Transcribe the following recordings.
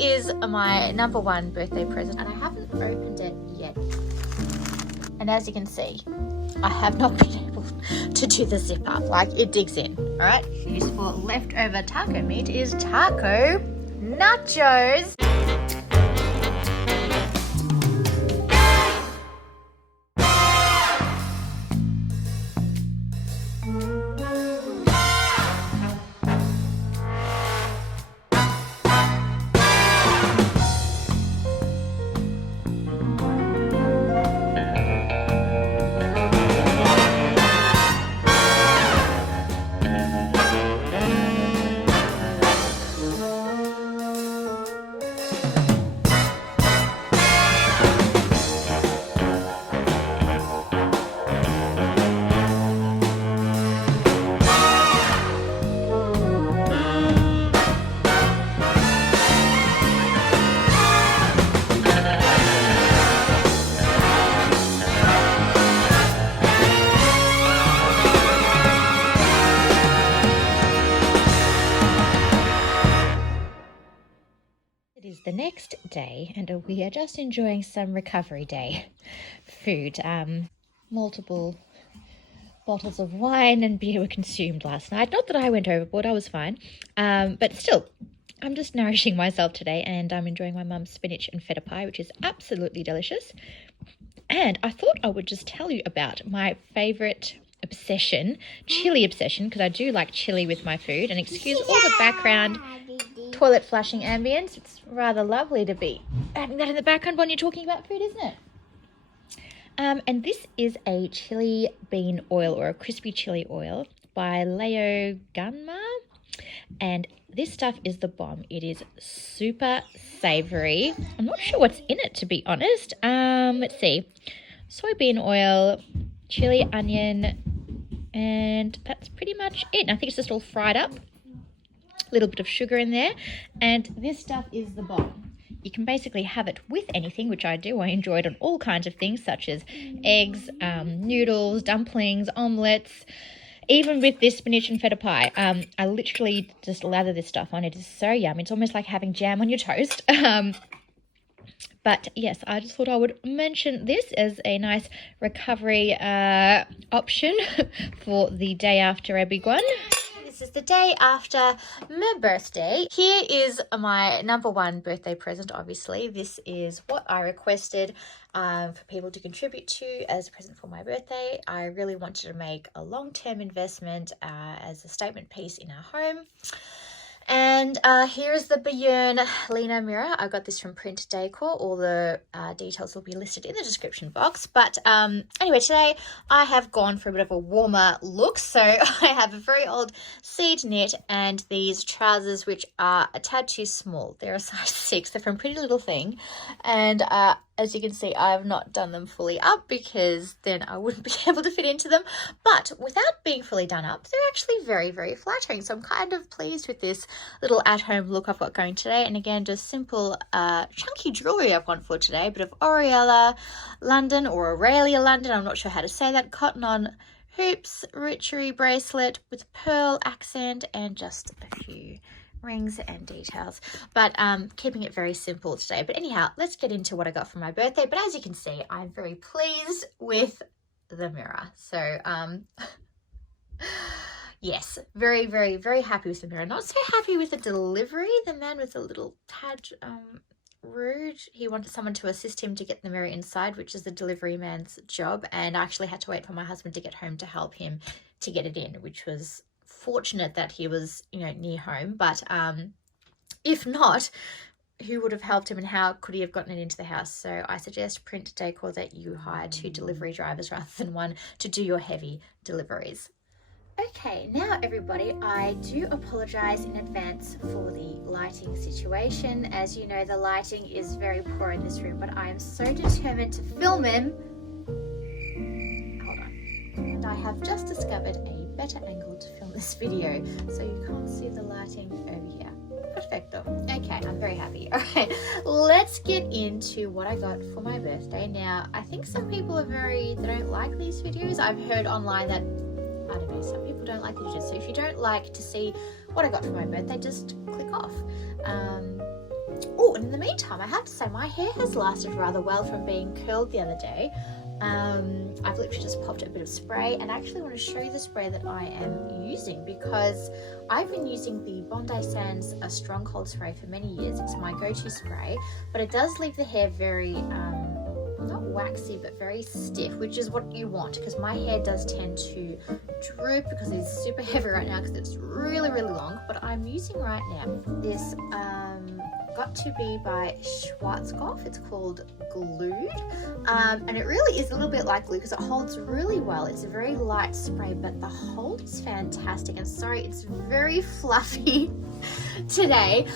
is my #1 birthday present and I haven't opened it yet. And as you can see, I have not been able to do the zip up, like it digs in. All right, used for leftover taco meat is taco nachos. It is the next day and we are just enjoying some recovery day food. Multiple bottles of wine and beer were consumed last night. Not that I went overboard, I was fine. But still, I'm just nourishing myself today and I'm enjoying my mum's spinach and feta pie, which is absolutely delicious. And I thought I would just tell you about my favourite obsession, chili obsession, because I do like chili with my food. And excuse all the background toilet flushing ambience. It's rather lovely to be having that in the background when you're talking about food, isn't it? And this is a chili bean oil or a crispy chili oil by Leo Gunma. And this stuff is the bomb. It is super savory. I'm not sure what's in it, to be honest. Let's see. Soybean oil, chili, onion, and that's pretty much it. And I think it's just all fried up. A little bit of sugar in there. And this stuff is the bomb. You can basically have it with anything, which I do. I enjoy it on all kinds of things, such as eggs, noodles, dumplings, omelets, even with this spinach and feta pie. I literally just lather this stuff on. It is so yummy. It's almost like having jam on your toast. But yes, I just thought I would mention this as a nice recovery option for the day after a big one. This is the day after my birthday. Here is my #1 birthday present, obviously. This is what I requested for people to contribute to as a present for my birthday. I really wanted to make a long-term investment as a statement piece in our home. And here is the Bjorn Lena mirror. I got this from Print Decor. All the details will be listed in the description box. But anyway, today I have gone for a bit of a warmer look. So I have a very old seed knit and these trousers, which are a tad too small. They're a size 6. They're from Pretty Little Thing. And as you can see, I have not done them fully up because then I wouldn't be able to fit into them. But without being fully done up, they're actually very, very flattering. So I'm kind of pleased with this little at-home look I've got going today. And again, just simple chunky jewellery I've gone for today. A bit of Aurelia London or Aurelia London, I'm not sure how to say that. Cotton on hoops, Witchery bracelet with pearl accent and just a few rings and details, but keeping it very simple today. But anyhow, let's get into what I got for my birthday. But as you can see, I'm very pleased with the mirror. So yes, very, very, very happy with the mirror. Not so happy with the delivery. The man was a little tad rude. He wanted someone to assist him to get the mirror inside, which is the delivery man's job, and I actually had to wait for my husband to get home to help him to get it in, which was fortunate that he was, near home. But if not, who would have helped him and how could he have gotten it into the house? So I suggest Print Decor that you hire 2 delivery drivers rather than 1 to do your heavy deliveries. Okay, now everybody, I do apologise in advance for the lighting situation. As you know, the lighting is very poor in this room, but I am so determined to film him. Hold on. And I have just discovered a better angle to film this video, so you can't see the lighting over here. Perfecto. Okay, I'm very happy. All right, let's get into what I got for my birthday. Now, I think some people they don't like these videos. I've heard online that, I don't know, some people don't like the videos. So if you don't like to see what I got for my birthday, just click off. Oh, and in the meantime, I have to say my hair has lasted rather well from being curled the other day. I've literally just popped a bit of spray, and I actually want to show you the spray that I am using, because I've been using the Bondi Sands Stronghold spray for many years. It's my go-to spray, but it does leave the hair very not waxy but very stiff, which is what you want, because my hair does tend to droop because it's super heavy right now because it's really long. But I'm using right now this Got to Be by Schwarzkopf. It's called Glued, and it really is a little bit like glue because it holds really well. It's a very light spray, but the hold is fantastic. And sorry, it's very fluffy today,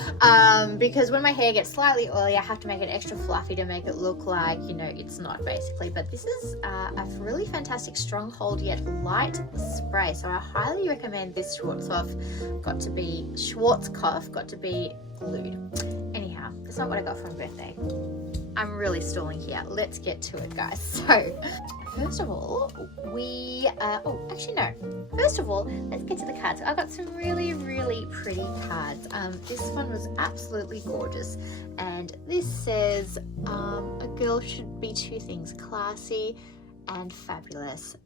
because when my hair gets slightly oily, I have to make it extra fluffy to make it look like, you know, it's not, basically. But this is a really fantastic stronghold yet light spray, so I highly recommend this Schwarzkopf Got to Be Glued. Anyhow, that's not what I got for my birthday. I'm really stalling here. Let's get to it, guys. So first of all, first of all, let's get to the cards. I got some really pretty cards. This one was absolutely gorgeous, and this says a girl should be two things: classy and fabulous.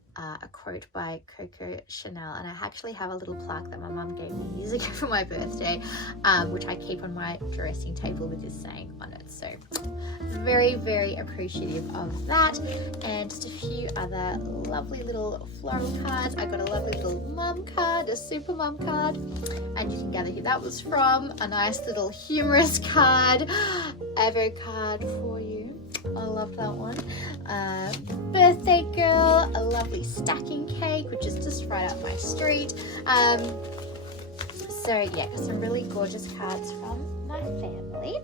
A quote by Coco Chanel, and I actually have a little plaque that my mum gave me years ago for my birthday, which I keep on my dressing table with this saying on it. So very appreciative of that. And just a few other lovely little floral cards. I got a lovely little mum card, a super mum card, and you can gather who that was from. A nice little humorous card, Avo card for you. I love that one. Birthday girl, a lovely stacking cake, which is just right up my street. So yeah, got some really gorgeous cards from my family.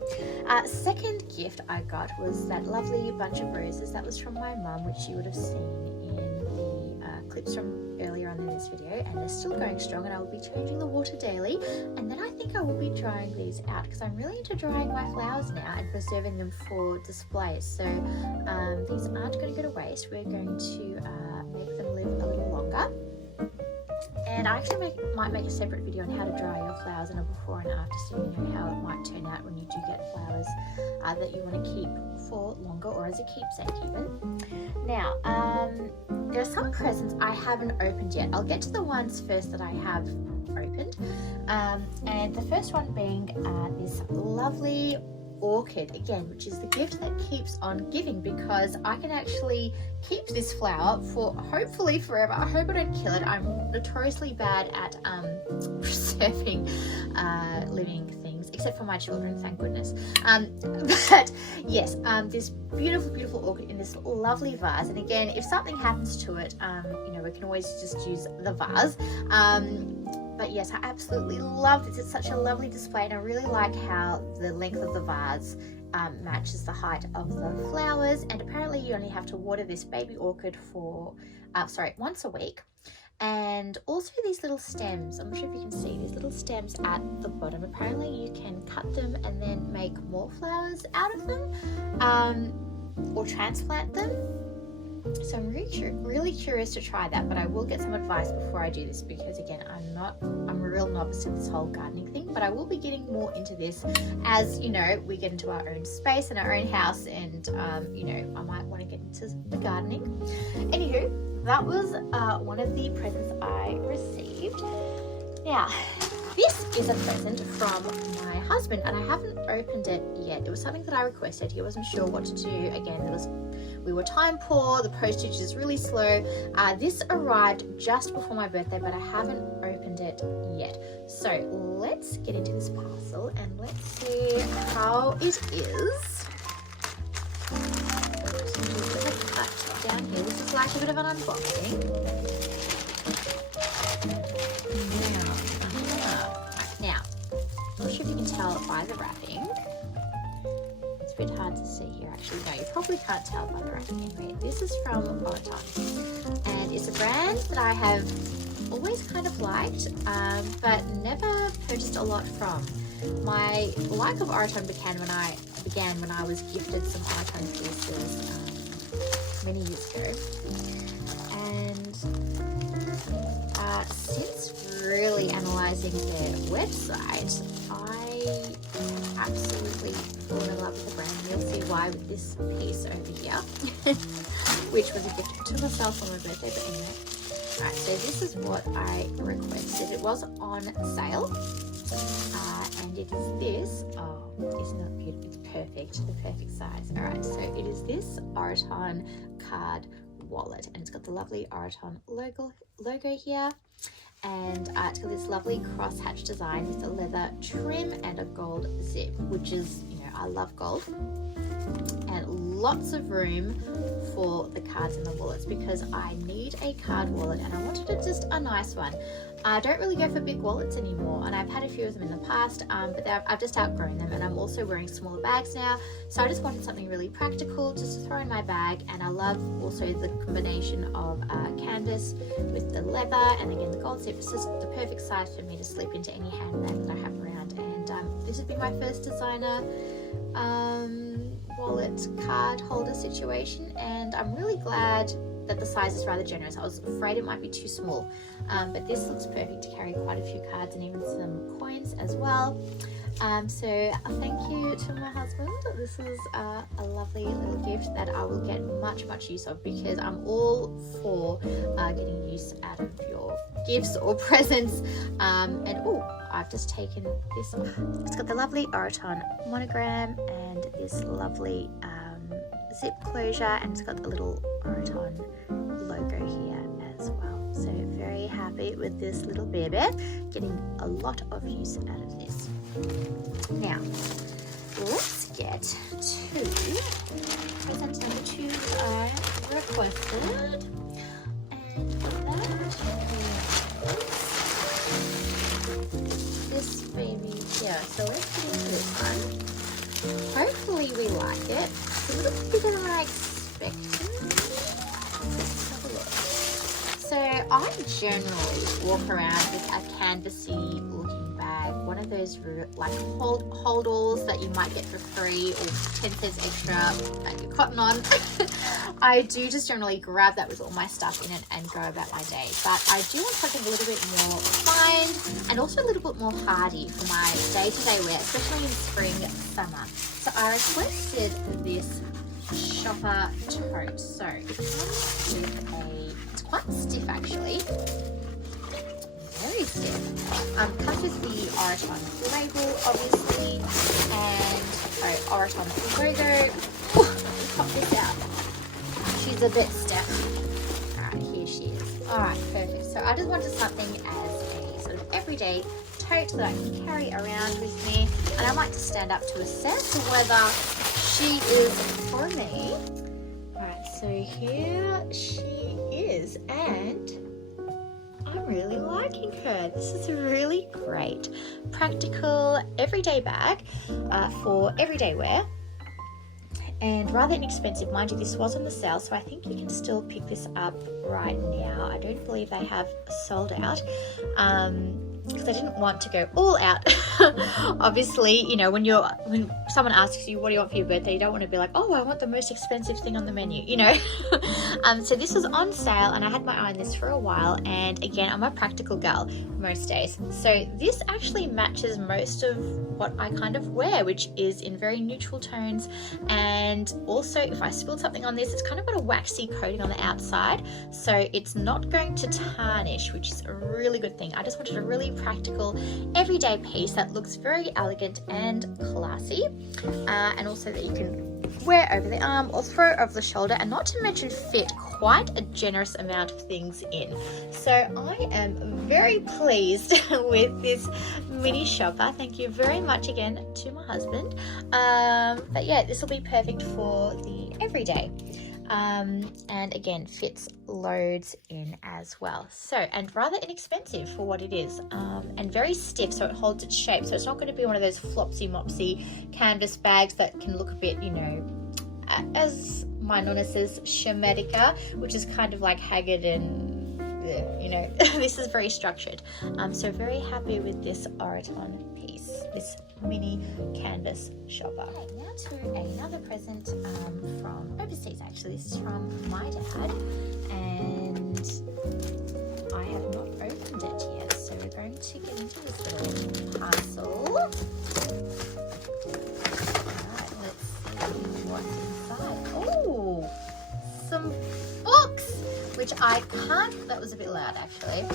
Second gift I got was that lovely bunch of roses. That was from my mum, which you would have seen in the clips from earlier on in this video, and they're still going strong, and I will be changing the water daily. And then I think I will be drying these out, because I'm really into drying my flowers now and preserving them for display. So these aren't going to go to waste. We're going to make them live a little longer. And I actually might make a separate video on how to dry your flowers in a before and after, so you know how it might turn out when you do get flowers that you want to keep for longer, or as a keepsake even. Now, there are some presents I haven't opened yet. I'll get to the ones first that I have opened. And the first one being this lovely Orchid, again, which is the gift that keeps on giving, because I can actually keep this flower for hopefully forever. I hope I don't kill it. I'm notoriously bad at preserving living things, except for my children, thank goodness. But yes, this beautiful orchid in this lovely vase. And again, if something happens to it, you know, we can always just use the vase. But yes, I absolutely love this. It's such a lovely display, and I really like how the length of the vase matches the height of the flowers. And apparently you only have to water this baby orchid for, once a week. And also these little stems, I'm not sure if you can see these little stems at the bottom. Apparently you can cut them and then make more flowers out of them, or transplant them. So I'm really curious to try that, but I will get some advice before I do this, because again, I'm a real novice in this whole gardening thing. But I will be getting more into this as, you know, we get into our own space and our own house, and you know, I might want to get into the gardening. Anywho, that was one of the presents I received. Now, this is a present from my husband, and I haven't opened it yet. It was something that I requested. He wasn't sure what to do. Again, we were time poor, the postage is really slow. This arrived just before my birthday, but I haven't opened it yet. So let's get into this parcel and let's see how it is. Just a bit of a cut down here. This is like a bit of an unboxing. Now, I'm not sure if you can tell by the wrapping. It's a bit hard to see here actually. No, you probably can't tell by the wrapping anyway. This is from Outage, and it's a brand that I have always kind of liked, but never purchased a lot from. My like of Oraton began when I was gifted some Oraton pieces many years ago, and since really analysing their website, I absolutely DIY with this piece over here, which was a gift to myself on my birthday, but anyway. Alright, so this is what I requested. It was on sale, and it is this. Oh, isn't that beautiful? It's perfect, the perfect size. Alright, so it is this Oraton card wallet, and it's got the lovely Oraton logo here, and it's got this lovely crosshatch design with a leather trim and a gold zip, which is, you know, I love gold, and lots of room for the cards and the wallets, because I need a card wallet and I wanted just a nice one. I don't really go for big wallets anymore, and I've had a few of them in the past, but I've just outgrown them, and I'm also wearing smaller bags now, so I just wanted something really practical just to throw in my bag. And I love also the combination of canvas with the leather and again the gold zip. It's just the perfect size for me to slip into any handbag that I have around, and this has been my first designer wallet card holder situation, and I'm really glad that the size is rather generous. I was afraid it might be too small, but this looks perfect to carry quite a few cards and even some coins as well. So thank you to my husband. This is a lovely little gift that I will get much use of, because I'm all for getting use out of your gifts or presents. And oh, I've just taken this off. It's got the lovely Oraton monogram and this lovely zip closure, and it's got the little Oraton logo here as well. So very happy with this little baby, getting a lot of use out of this. Now let's get to present number 2 that I requested, and that is this baby here. So let's get into this one. Hopefully we like it. It's a little bigger than I expected. Let's have a look. So I generally walk around with a canvassy looking bag, one of those like hold-alls that you might get for free or 10 cents extra, like your cotton on. I do just generally grab that with all my stuff in it and go about my day. But I do want something a little bit more refined and also a little bit more hardy for my day-to-day wear, especially in spring, summer. So I requested this shopper tote. So it comes with it's quite stiff actually. Very stiff. Comes with the Oraton label, obviously, and Oraton logo. Let's pop this out. She's a bit stiff. Alright, here she is. Alright, perfect. So I just wanted something as a sort of everyday tote that I can carry around with me, and I like to stand up to assess whether she is for me. Alright, so here she is, and I'm really liking her. This is a really great, practical, everyday bag for everyday wear. And rather inexpensive. Mind you, this was on the sale, so I think you can still pick this up right now. I don't believe they have sold out, because I didn't want to go all out. Obviously, you know, when someone asks you what do you want for your birthday, you don't want to be like, oh, I want the most expensive thing on the menu, you know. So this was on sale, and I had my eye on this for a while, and again, I'm a practical girl most days, so this actually matches most of what I kind of wear, which is in very neutral tones. And also, if I spilled something on this, it's kind of got a waxy coating on the outside, so it's not going to tarnish, which is a really good thing. I just wanted a really practical everyday piece that looks very elegant and classy, and also that you can wear over the arm or throw over the shoulder, and not to mention fit quite a generous amount of things in. So I am very pleased with this mini shopper. Thank you very much again to my husband. But yeah, this will be perfect for the everyday. And again, fits loads in as well. So, and rather inexpensive for what it is, and very stiff, so it holds its shape. So it's not going to be one of those flopsy mopsy canvas bags that can look a bit, you know, as my nonna says, schematica, which is kind of like haggard and, you know, this is very structured. So very happy with this Oraton piece, this mini canvas shopper. Okay, now to another present from overseas. Actually, this is from my dad, and I have not opened it yet, so we're going to get into this little parcel. Alright, let's see what's which I can't, that was a bit loud actually,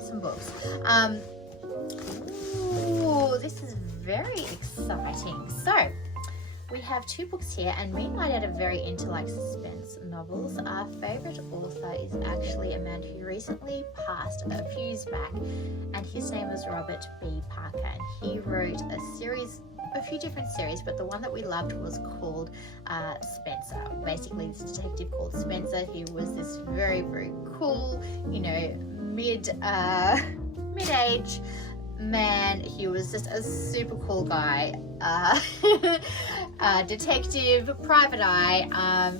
some books. Ooh, this is very exciting. So, we have 2 books here, and me and my dad are very into like suspense novels. Our favourite author is actually a man who recently passed a few years back, and his name was Robert B. Parker, and he wrote a few different series, but the one that we loved was called Spencer. Basically, this detective called Spencer, he was this very, very cool, you know, mid-age man. He was just a super cool guy. Detective, private eye,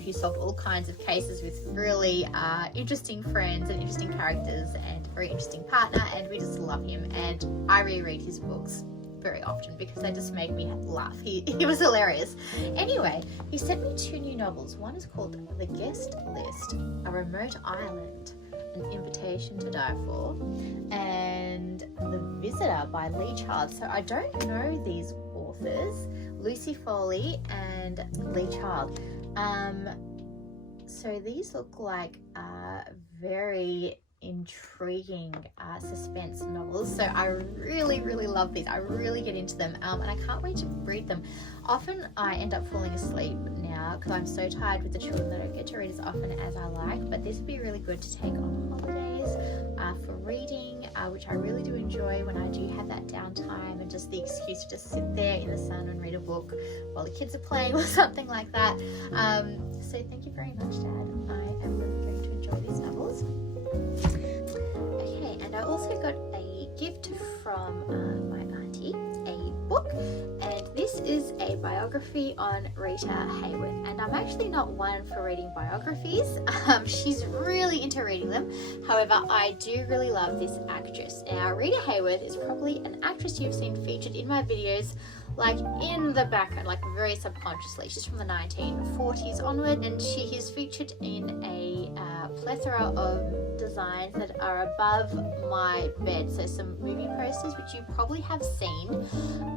who solved all kinds of cases with really interesting friends and interesting characters and a very interesting partner, and we just love him, and I reread his books very often because they just make me laugh. He was hilarious. Anyway, he sent me 2 new novels. One is called The Guest List, A Remote Island, An Invitation to Die For, and The Visitor by Lee Child. So I don't know these authors, Lucy Foley and Lee Child. So these look like very intriguing suspense novels, so I really love these. I really get into them, and I can't wait to read them. Often I end up falling asleep now because I'm so tired with the children that I don't get to read as often as I like, but this would be really good to take on holidays for reading, which I really do enjoy when I do have that downtime and just the excuse to just sit there in the sun and read a book while the kids are playing or something like that. So thank you very much, Dad. I am really going to enjoy these novels. Okay, and I also got a gift from my auntie, a book, and this is a biography on Rita Hayworth, and I'm actually not one for reading biographies. She's really into reading them. However, I do really love this actress. Now, Rita Hayworth is probably an actress you've seen featured in my videos, like in the background, like very subconsciously. She's from the 1940s onward, and she is featured in a plethora of designs that are above my bed. So some movie posters, which you probably have seen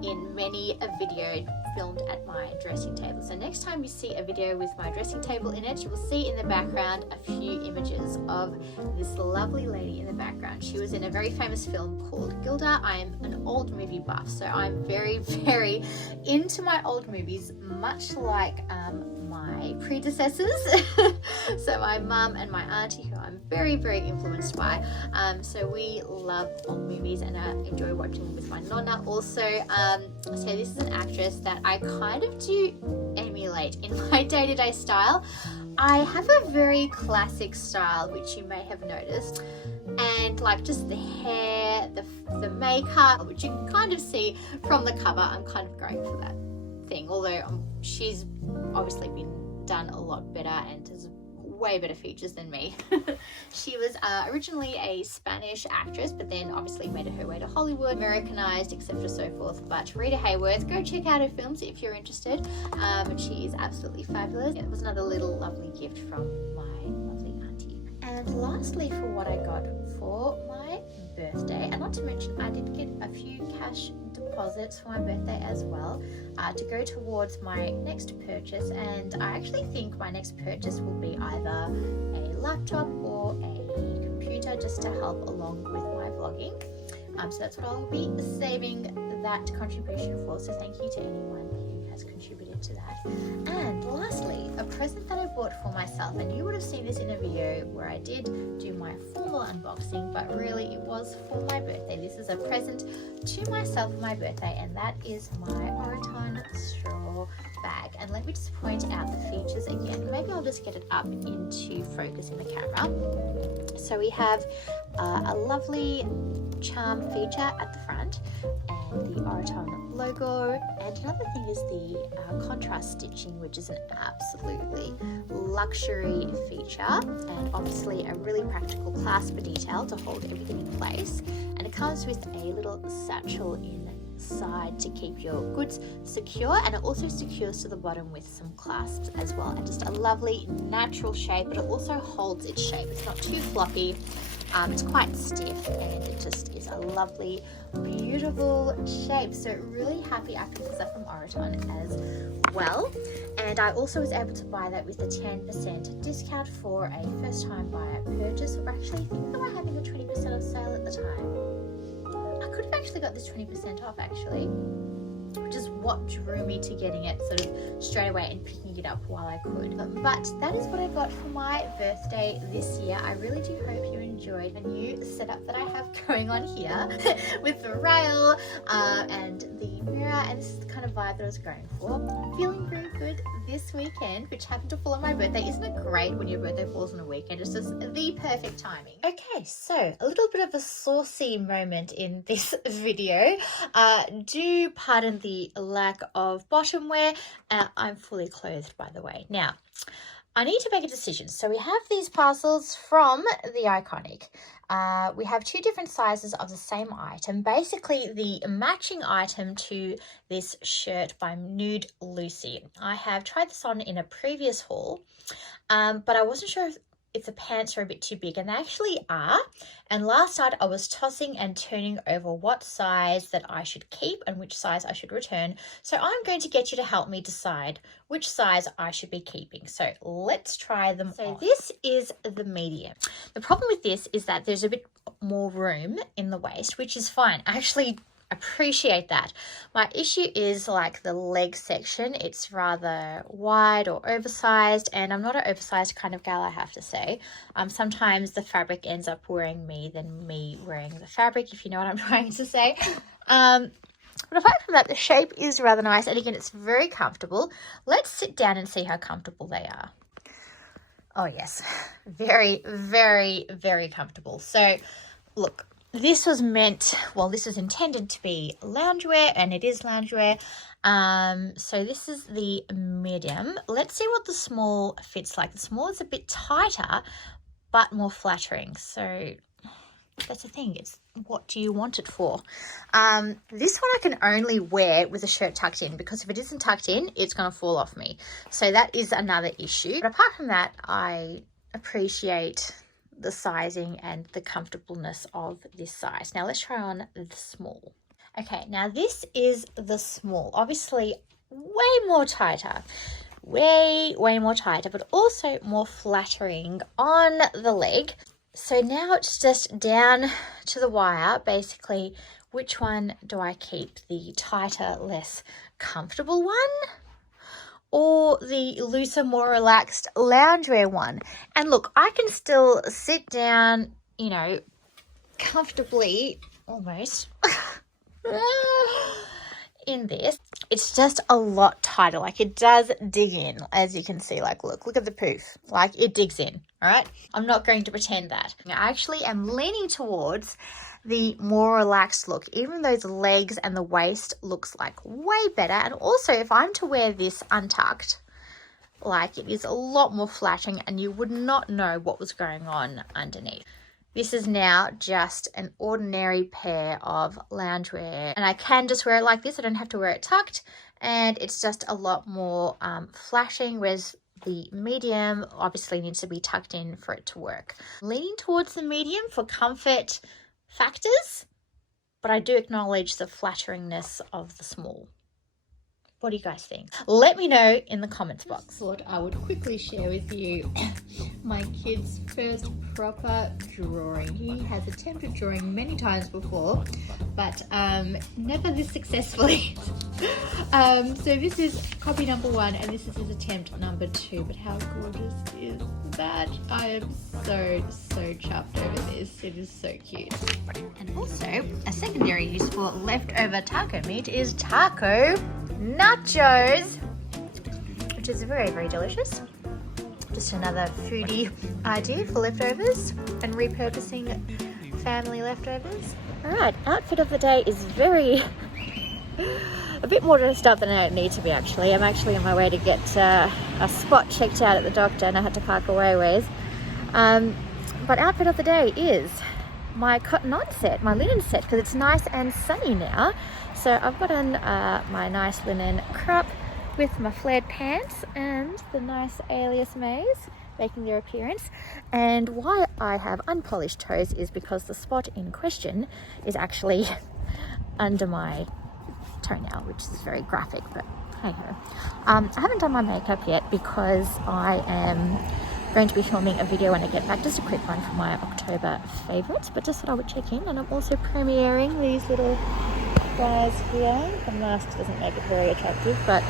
in many a video filmed at my dressing table. So next time you see a video with my dressing table in it, you will see in the background a few images of this lovely lady in the background. She was in a very famous film called Gilda. I am an old movie buff, so I'm very into my old movies, much like my predecessors. So my mum and my auntie, who I'm very influenced by, so we love old movies, and I enjoy watching them with my nonna also. So this is an actress that I kind of do emulate in my day-to-day style. I have a very classic style, which you may have noticed, and like just the hair, the makeup, which you can kind of see from the cover. I'm kind of going for that thing, although she's obviously been done a lot better and has way better features than me. She was originally a Spanish actress, but then obviously made her way to Hollywood, Americanized, etc. so forth. But Rita Hayworth, go check out her films if you're interested. She is absolutely fabulous. It was another little lovely gift from my lovely auntie. And lastly, for what I got for my birthday, and not to mention I did get a few cash deposits for my birthday as well, to go towards my next purchase. And I actually think my next purchase will be either a laptop or a computer, just to help along with my vlogging. So that's what I'll be saving that contribution for, so thank you to anyone who has contributed to that. And lastly, a present that I bought for myself, and you would have seen this in a video where I did do my formal unboxing, but really it was for my birthday. This is a present to myself for my birthday, and that is my Orchid straw bag. And let me just point out the features again. Maybe I'll just get it up into focus in the camera. So we have a lovely charm feature at the front, and the Orchid logo, and another thing is the contrast stitching, which is an absolutely luxury feature, and obviously a really practical clasp detail to hold everything in place. And it comes with a little satchel inside to keep your goods secure, and it also secures to the bottom with some clasps as well, and just a lovely natural shape, but it also holds its shape. It's not too floppy. It's quite stiff, and it just is a lovely, beautiful shape. So really happy I picked this up from Orchid as well. And I also was able to buy that with a 10% discount for a first time buyer purchase, or actually I think they were having a 20% off sale at the time. I could have actually got this 20% off actually, which is what drew me to getting it sort of straight away and picking it up while I could. But that is what I got for my birthday this year. I really do hope you enjoyed the new setup that I have going on here with the rail and the mirror, and this is the kind of vibe that I was going for. Feeling very good this weekend, which happened to fall on my birthday. Isn't it great when your birthday falls on a weekend? It's just the perfect timing. Okay, so a little bit of a saucy moment in this video. Do pardon the lack of bottom wear. I'm fully clothed, by the way. Now, I need to make a decision. So we have these parcels from The Iconic. We have two different sizes of the same item, basically the matching item to this shirt by Nude Lucy. I have tried this on in a previous haul, but I wasn't sure if the pants are a bit too big, and they actually are. And last night I was tossing and turning over what size that I should keep and which size I should return. So I'm going to get you to help me decide which size I should be keeping. So let's try them on. This is the medium. The problem with this is that there's a bit more room in the waist, which is fine. I actually appreciate that. My issue is like the leg section. It's rather wide or oversized, and I'm not an oversized kind of gal, I have to say. Sometimes the fabric ends up wearing me than me wearing the fabric, if you know what I'm trying to say. But apart from that, the shape is rather nice, and again, it's very comfortable. Let's sit down and see how comfortable they are. Oh yes, very, very, very comfortable. So look, this was intended to be loungewear, and it is loungewear. So this is the medium. Let's see what the small fits like. The small is a bit tighter, but more flattering. So that's the thing. It's what do you want it for? This one I can only wear with a shirt tucked in, because if it isn't tucked in, it's going to fall off me. So that is another issue. But apart from that, I appreciate the sizing and the comfortableness of this size. Now let's try on the small. Okay, now this is the small. Obviously way more tighter, way more tighter, but also more flattering on the leg. So now it's just down to the wire, basically, which one do I keep? The tighter, less comfortable one, or the looser, more relaxed loungewear one? And look, I can still sit down, you know, comfortably, almost, in this. It's just a lot tighter. Like, it does dig in, as you can see. Like, look at the poof. Like, it digs in, all right? I'm not going to pretend that. I actually am leaning towards the more relaxed look, even though the legs and the waist looks like way better. And also, if I'm to wear this untucked, like, it is a lot more flattering and you would not know what was going on underneath. This is now just an ordinary pair of loungewear, and I can just wear it like this. I don't have to wear it tucked, and it's just a lot more flashing, whereas the medium obviously needs to be tucked in for it to work. Leaning towards the medium for comfort factors, but I do acknowledge the flatteringness of the small. What do you guys think? Let me know in the comments box. Thought I would quickly share with you my kid's first proper drawing. He has attempted drawing many times before, but never this successfully. So this is copy number 1, and this is his attempt number 2. But how gorgeous is that? I am so chuffed over this. It is so cute. And also, a secondary use for leftover taco meat is taco nachos, which is very delicious. Just another foodie idea for leftovers and repurposing family leftovers. All right, outfit of the day is a bit more dressed up than I need to be, actually. I'm actually on my way to get a spot checked out at the doctor, and I had to park away ways. But outfit of the day is my cotton on set, my linen set, because it's nice and sunny now. So I've got on my nice linen crop with my flared pants and the nice alias maze making their appearance. And why I have unpolished toes is because the spot in question is actually under my toenail, which is very graphic, but Hey ho. I haven't done my makeup yet because I am going to be filming a video when I get back, just a quick one for my October favourites, but just thought I would check in. And I'm also premiering these little guys here. The mask doesn't make it very attractive, but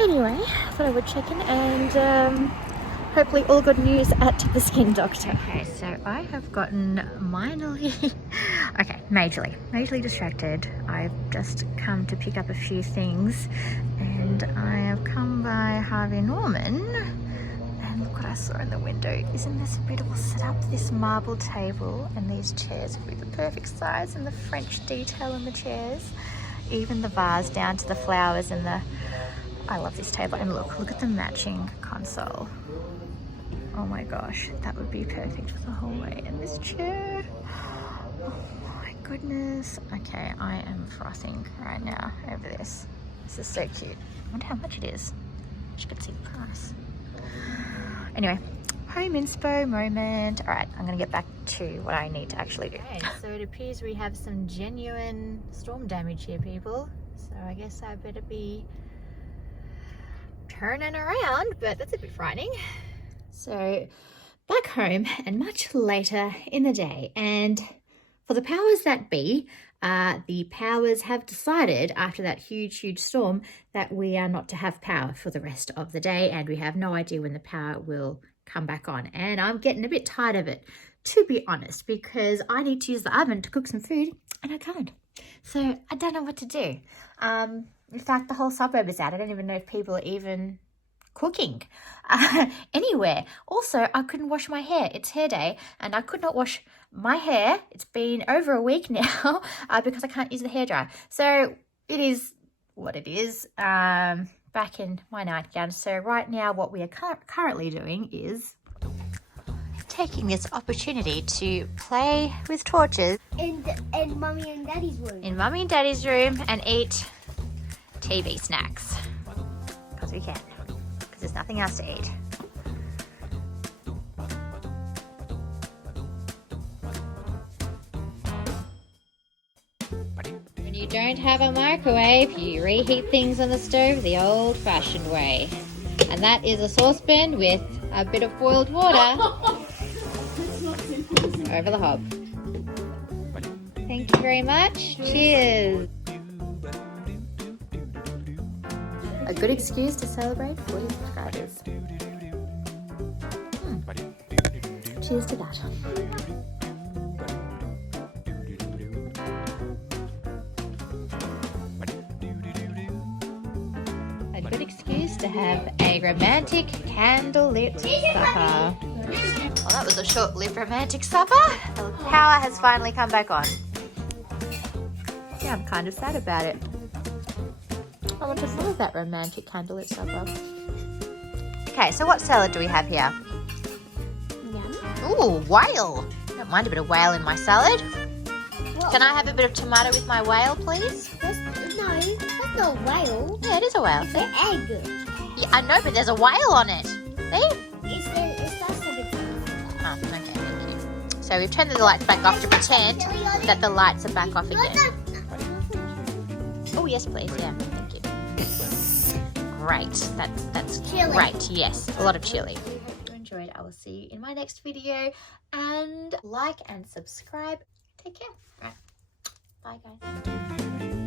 anyway, I thought I would check in and hopefully all good news at the skin doctor. Okay, so I have gotten majorly distracted. I've just come to pick up a few things and I have come by Harvey Norman and look what I saw in the window. Isn't this a beautiful setup? This marble table and these chairs would be the perfect size, and the French detail in the chairs, even the vase down to the flowers and the... I love this table. And look at the matching console. Oh my gosh, that would be perfect for the hallway. And this chair, oh my goodness. Okay, I am frothing right now over this. This is so cute. I wonder how much it is. I wish I could see the price. Anyway, home inspo moment. All right, I'm gonna get back to what I need to actually do. Okay, so it appears we have some genuine storm damage here, people. So I guess I better be turning around, but that's a bit frightening. So back home and much later in the day, and for the powers that be, the powers have decided after that huge storm that we are not to have power for the rest of the day, and we have no idea when the power will come back on. And I'm getting a bit tired of it, to be honest, because I need to use the oven to cook some food and I can't. So I don't know what to do. In fact, the whole suburb is out. I don't even know if people are even cooking anywhere. Also, I couldn't wash my hair. It's hair day and I could not wash my hair. It's been over a week now because I can't use the hairdryer. So it is what it is. Back in my nightgown. So right now what we are currently doing is taking this opportunity to play with torches in Mummy and Daddy's room. In Mummy and Daddy's room and eat TV snacks because we can. There's nothing else to eat. When you don't have a microwave, you reheat things on the stove the old-fashioned way. And that is a saucepan with a bit of boiled water over the hob. Thank you very much. Cheers. A good excuse to celebrate 40 subscribers. Cheers to that. A good excuse to have a romantic candlelit supper. Well, that was a short-lived romantic supper. The power has finally come back on. Yeah, I'm kind of sad about it. I want to serve that romantic candlelit supper. Okay, so what salad do we have here? Yum. Ooh, whale. Don't mind a bit of whale in my salad. What? Can I have a bit of tomato with my whale, please? That's not a whale. Yeah, it is a whale. It's an egg. Yeah, I know, but there's a whale on it. See? It's that's a bit. Oh, okay, thank you. So we've turned the lights back off to pretend that the lights are back off again. Oh, yes, please. Yeah, thank you. Great. That's Chili. Great. Yes, a lot of chili. I hope you enjoyed. I will see you in my next video. And like and subscribe. Take care. All right. Bye, guys.